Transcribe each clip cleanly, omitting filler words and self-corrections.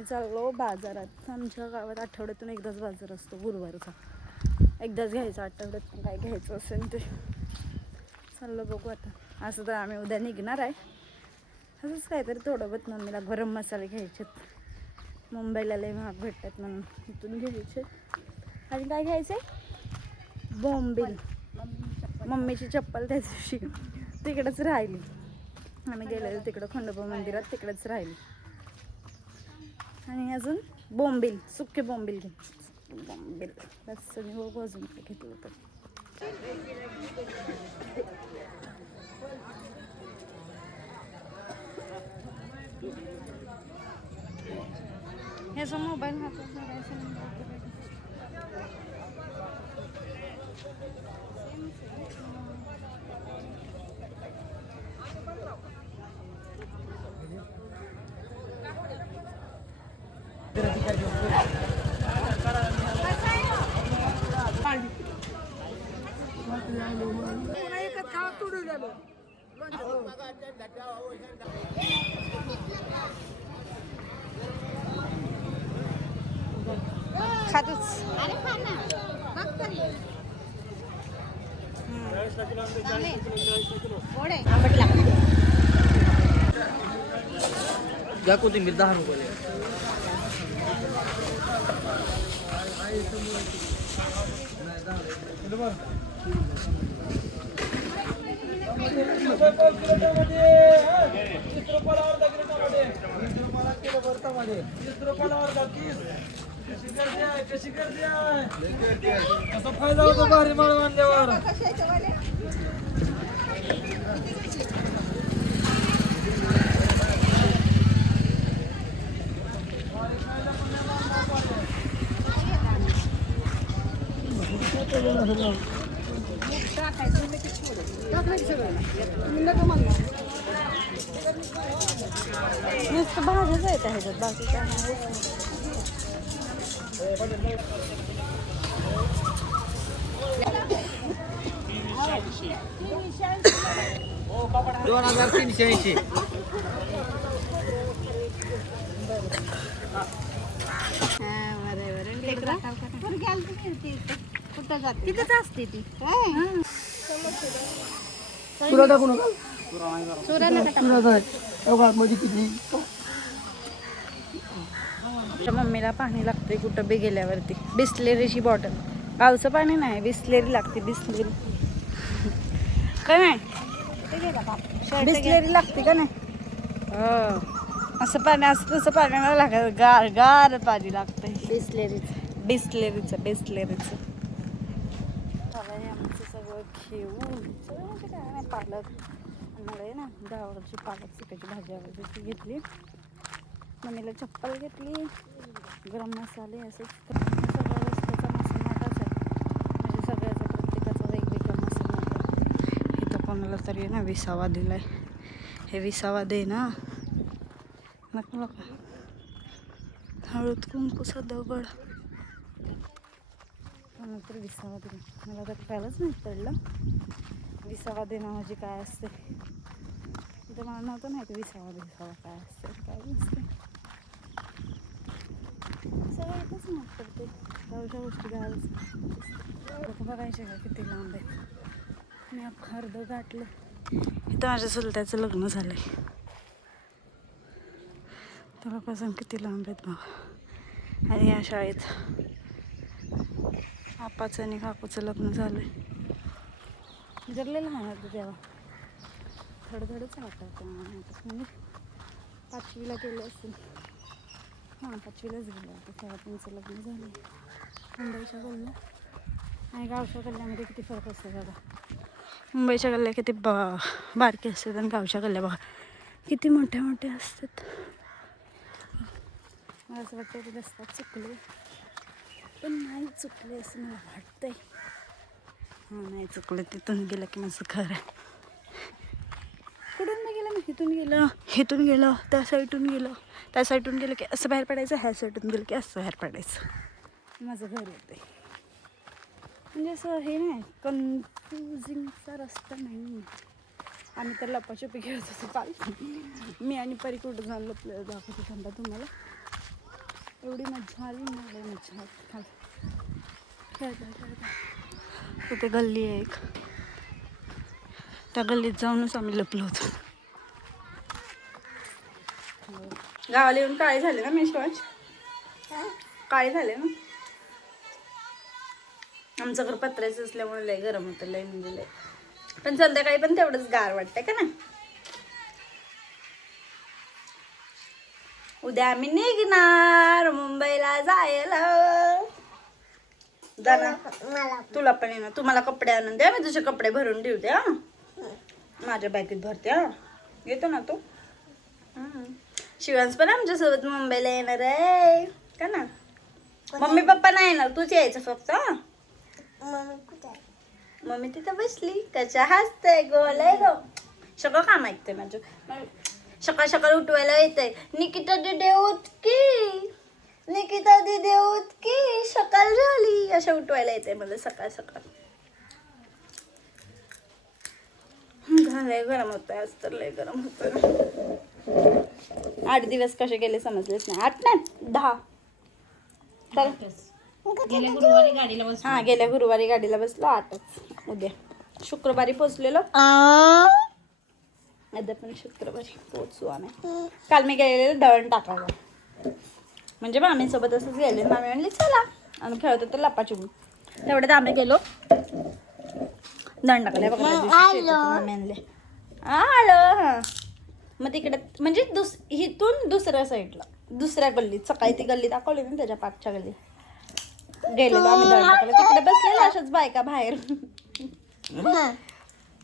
आम्ही चाललो बाजारात. आमच्या गावात आठवड्यातून एकदाच बाजार असतो, गुरुवारचा. एकदाच घ्यायचं आठवड्यातून, काय घ्यायचं असेल ते. चाललो बघू आता. असं तर आम्ही उद्या निघणार आहे. असंच काहीतरी थोडं बहुत मम्मीला गरम मसाले घ्यायचेत. मुंबईला लय महाग भेटतात म्हणून इथून घ्यायचे. आणि काय घ्यायचं आहे? बोंबील. मम्मीची चप्पल त्या दिवशी तिकडेच राहिली. आम्ही गेलेलो तिकडं खंडोबा मंदिरात, तिकडेच राहिली. आणि अजून बोंबील, सुके बोंबील घ्यायचे. बोंबील बस. हो अजून काय घेतलं होतं. ह्याचा मोबाईल हातात बघायचा. खातच घ्या कोथिंबीर 10 रुपये. कशी करते कसा फायदा होतो भारी माळ बांधल्यावर. नुसतं भाज्याच आहेत ह्याच्यात, बाकी काय नाही. 2380. तिथेच असते ती. तुला टाकू नका. मम्मीला पाणी लागते कुठं बी गेल्यावरती. बिस्लेरीची बॉटल. पावचं पाणी नाही, बिस्लेरी लागते. बिस्लेरी काय नाही, बिस्लेरी लागते का नाही? असं पाणी असं तसं पाणी नाही लागत. गार गार पाणी लागतंय. बिस्लेरीचं आमचं सगळं घेऊन काय नाही. पालक आणणार ना, गावाची पालक सुक्याची भाजी वगैरे घेतली. मम्मीला चप्पल घेतली. गरम मसाले असंच सगळ्या रस्त्याचा मसालाच आहे. म्हणजे सगळ्याचा प्रत्येकाचा वेगवेगळा मसाला. इथं कोणाला तरी ना विसावा दिलाय. हे विसावा दे ना. नको हळद कुंकूचा दगड. कोणाला तरी विसावा दिला. मला तर कळलंच नाही पडलं विसावा देणं म्हणजे काय असते. इथं मला नव्हतं माहिती विसावा काय असते, काय नसते. सगळं इथंच माहीत पडते. गावच्या गोष्टी गावच लोक बघायचे का किती लांब आहेत. मी अर्ध गाठलं. इथं माझ्या चुलत्याचं लग्न झालंय. तुला कसं किती लांब आहेत बाबा. आणि या शाळेत आपाचं आणि काकूचं लग्न झालंय. जरलेलं लहान होतं तेव्हा. थोडंच वाटतं म्हणजे 5वीला गेले असेल. 5वीलाच गेलं होतं तेव्हा त्यांचं लग्न झालं. मुंबईच्या गल्ल्या आणि गावच्या गल्ल्यामध्ये किती फरक असतो बघा. मुंबईच्या गल्ल्या किती बारकी असतात आणि गावच्या गल्ल्या बघा किती मोठ्या मोठ्या असतात. मला असं वाटतं की रस्त्यात चुकले, पण नाही चुकले असं मला वाटतंय. नाही चुकले. तिथून गेलं की माझं खरं आहे. कुठून गेलं ना, इथून गेलं त्या साईडून गेलं की असं बाहेर पडायचं, ह्या साईडून गेलं की असं बाहेर पडायचं. माझं घर येते म्हणजे असं हे नाही, कन्फ्युजिंगचा रस्ता नाही. आम्ही तर लपाछपी खेळत होतो पाल. मी आणि परी कुठं जाऊन लपलं दाखवतो थांबा तुम्हाला. एवढी मज्जा आली ना, लई मज्जा आली. खेळता इथे गल्ली आहे एक, त्या गल्लीत जाऊनच आम्ही लपलो होतो. गावाला येऊन काळे झाले ना मी शिवाज, काळे झाले ना. आमचं घर पत्र्याचं असल्यामुळे लय गरम होतं, लय म्हणजे लय. पण संध्याकाळी पण तेवढंच गार वाटतंय का ना. उद्या आम्ही निघणार मुंबईला जायला. जाणार तुला पण येणार. तुम्हाला कपडे आणून द्या, मी तुझे कपडे भरून ठेवते. हा माझ्या बॅगेत भरते. हा येतो ना तू. शिवांश पण आमच्यासोबत मुंबईला येणार आहे का ना. मम्मी पप्पा नाही येणार, तूच यायचं फक्त. मम्मी तिथं बसली, त्याच्या हसतंय, गोल आहे गो. सगळं काम ऐकतंय माझं. सकाळ सकाळ उठवायला येतंय. निकिता दिदे उठकी, निकिता दिदे उठकी, सकाळ झाली, असं उठवायला येतंय मला सकाळ सकाळ. लय गरम होतंय आज तर, लय गरम होतंय. 8 दिवस कसे गेले समजलेच नाही. 8 नाही 10. गेल्या गुरुवारी गाडीला बस. हा गेल्या गुरुवारी गाडीला बसलो. 8च. उद्या शुक्रवारी पोचलेलो. उद्या पण शुक्रवारी पोचू आम्ही. काल मी गेलेले दळण टाकायला, म्हणजे मामीसोबत असंच गेले. मामी म्हणली चला, आम्ही खेळत होतो लपाछुपी. तेवढ्यात आम्ही गेलो दळण टाकायला. बघा मामी आणले. आलो. हा मग तिकडे म्हणजे इथून दुसऱ्या साईडला, दुसऱ्या गल्लीत, सकाळी ती गल्ली दाखवली ना त्याच्या पाठच्या गल्लीत गेलेलो आम्ही दळण टाकायला. तिकडे बसलेल्या अशाच बायका बाहेर.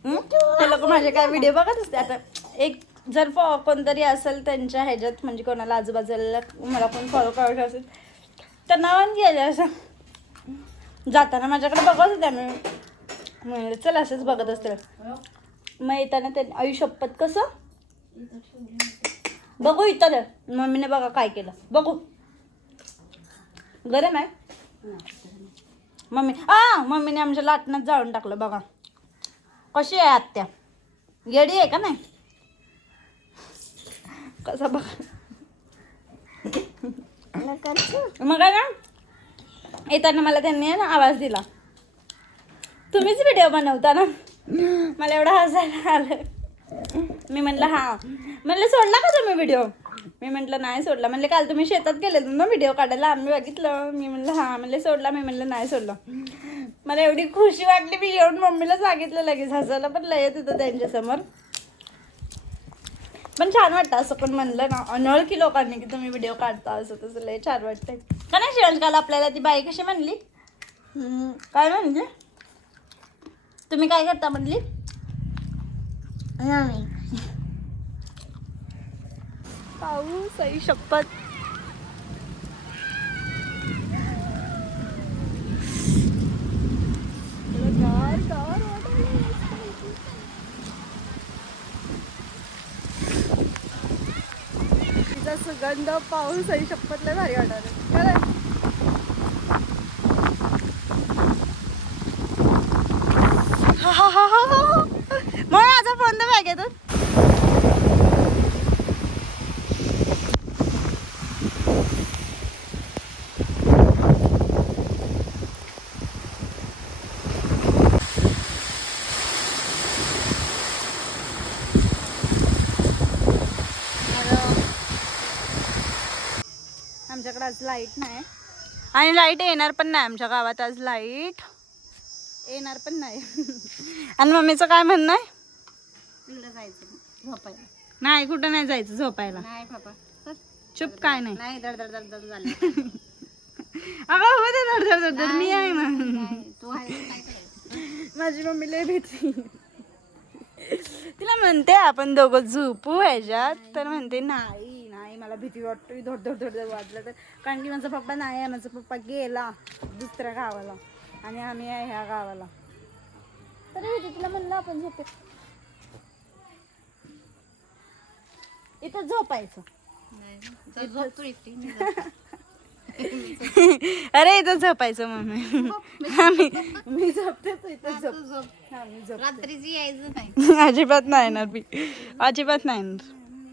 ते लोक माझे काय व्हिडिओ बघत असते. आता एक जर कोणतरी असेल त्यांच्या ह्याच्यात, म्हणजे कोणाला आजूबाजूला मला कोण फॉलो करत असेल तर नावान गेले. असं जाताना माझ्याकडे बघत होत्या. मी म्हणलं चल असंच बघत असते. मग येताना ते आयुष्यपत कसं बघू इथं. मम्मीने बघा काय केलं, बघू. गरम आहे मम्मीने आमच्या लाटण्यात जाळून टाकलं. बघा कशी आहे आत्या, येडी आहे का नाही. कसं बघा. मग काय ना येताना मला त्यांनी ना आवाज दिला, तुम्हीच व्हिडिओ बनवता ना. मला एवढं हसायला आलं. मी म्हटलं हा. म्हणलं सोडला का तुम्ही व्हिडिओ. मी म्हटलं नाही सोडला. म्हणले काल तुम्ही शेतात गेले ना व्हिडिओ काढायला, आम्ही बघितलं. मी म्हणलं हा. म्हणले सोडला. मी म्हणलं नाही सोडलं. मला एवढी खुशी वाटली, मी येऊन मम्मीला सांगितलं. लगेच हसायला पण लय येत होतं त्यांच्यासमोर. पण छान वाटतं असं पण म्हणलं ना अनोळखी लोकांनी की तुम्ही व्हिडिओ काढता, असं तसं लय छान वाटतंय का नाही. शिवांश काल आपल्याला ती बाई कशी म्हणली, काय म्हणली, तुम्ही काय करता म्हणली. पाऊस आई शपथ. तिचा सुगंध पाऊस आई शपथ लय भारी वाटत. खरं मग माझा फोन तर बॅगेतून. आमच्याकडे आज लाईट नाही आणि लाईट येणार पण नाही. आमच्या गावात आज लाईट येणार पण नाही. आणि मम्मीचं काय म्हणणं आहे, तिकडे जायचं झोपायला. नाही कुठं नाही जायचं झोपायला. नाही बाबा चुप. काय नाही नाही दडदड दडदड झालं. अगं हो दे धड धड धड. मी आहे ना. नाही तू आहे काय करायचं. माझी मम्मी लय भीती. तिला म्हणते आपण दोघं झोपू ह्याच्यात, तर म्हणते नाही नाही मला भीती वाटते. धड धड धड धड वाजलं तर. कारण की माझा पप्पा नाही आहे. माझा पप्पा गेला दुसऱ्या गावाला आणि आम्ही आहे ह्या गावाला. तरी भीती. तिला म्हणलं आपण झोपे इथं झोपायचं. झोप तू एकटी. अरे इथं झोपायचं मम्मी. मी झोपते तू इथं झोप. झोप हा मी झोप. रात्रीची यायचं नाही. अजिबात नाही येणार मी. अजिबात नाही येणार.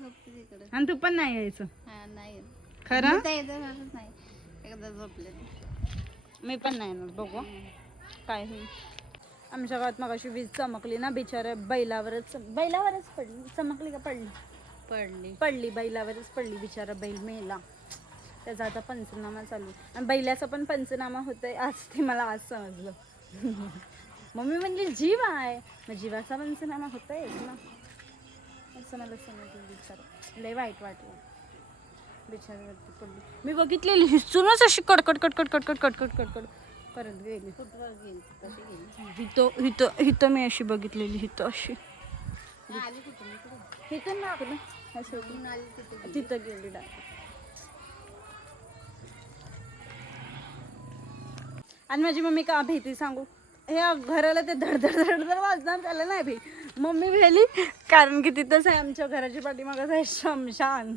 झोपते तिकडे. आणि तू पण नाही यायचं हा नाही खरं. नाही एकदा झोपले मी पण नाही येणार, बघू काय होईल. आमच्या गावात मग अशी वीज चमकली ना, बिचाऱ्या बैलावरच पडली. चमकली का पडली बैलावरच पडली. बिचारा बैल मेला. त्याचा आता पंचनामा चालू. आणि बैलाचा पण पंचनामा होतोय आज, ते मला आज समजलं. मम्मी म्हणली जीव आहे, मग जीवाचा पंचनामा होतोय ना, असं मला समजलं. बिचारा लय वाईट वाटलं. बिचाऱ्यावरती पडली. मी बघितलेली हिसूनच अशी कडकड कडकड कडकड कडकड कडकड परत गेली. हिथं मी अशी बघितलेली, हिथं अशी हिथं लागलं तिथं गेली डायरेक्ट. आणि माझी मम्मी का भीती सांगू, ह्या घराला ते धडधड धडधड वाजणार त्याला नाही भी. मम्मी भेली कारण की तिथंच आहे आमच्या घराच्या पाठीमागच आहे शमशान.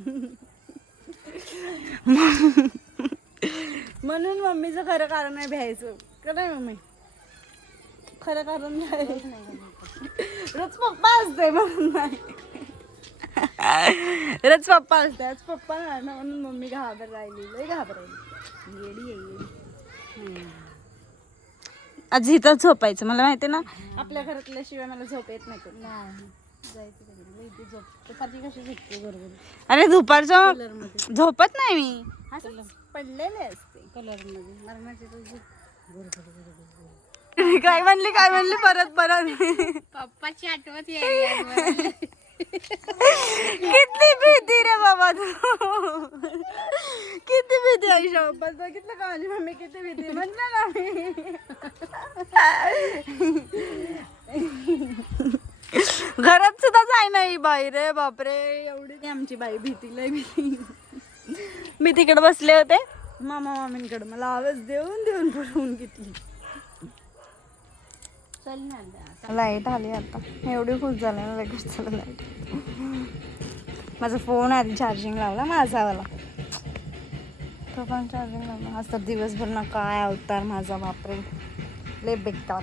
म्हणून मम्मीचं खरं कारण आहे भ्यायचं का नाही मम्मी, खरं कारण नाही. रोज पप्पा असते म्हणून नाही, रोज पप्पा असते. आज पप्पा नाही ना म्हणून मम्मी घाबरायली, लय घाबरायली. येडी आहे. आज इथं झोपायचं, मला माहिती ना आपल्या घरातल्या शिवाय मला झोप येत नाही. अरे दुपारचं झोपत नाही मी, पडलेले असते कलर मध्ये. काय म्हणली परत पप्पाची आठवत यायली. किती भीती रे बाबा तू, किती भीती आयुष्या बाबा. बघितलं का माझी मम्मी किती भीती, म्हटलं ना मी. घरात सुद्धा जाय नाही बाई रे बापरे, एवढी आमची बाई भीती लय भीती. मी तिकडे बसले होते मामा मामींकडे, मला आवाज देऊन पळवून घेतली. लाईट आली आता, एवढी खुश झाली ना लगेच. चला लाईट. माझा फोन आधी चार्जिंग लावला माझावाला, तो पण चार्जिंग लावला. आज तर दिवसभर ना काय अवतार माझा, बापरे लय बेकार.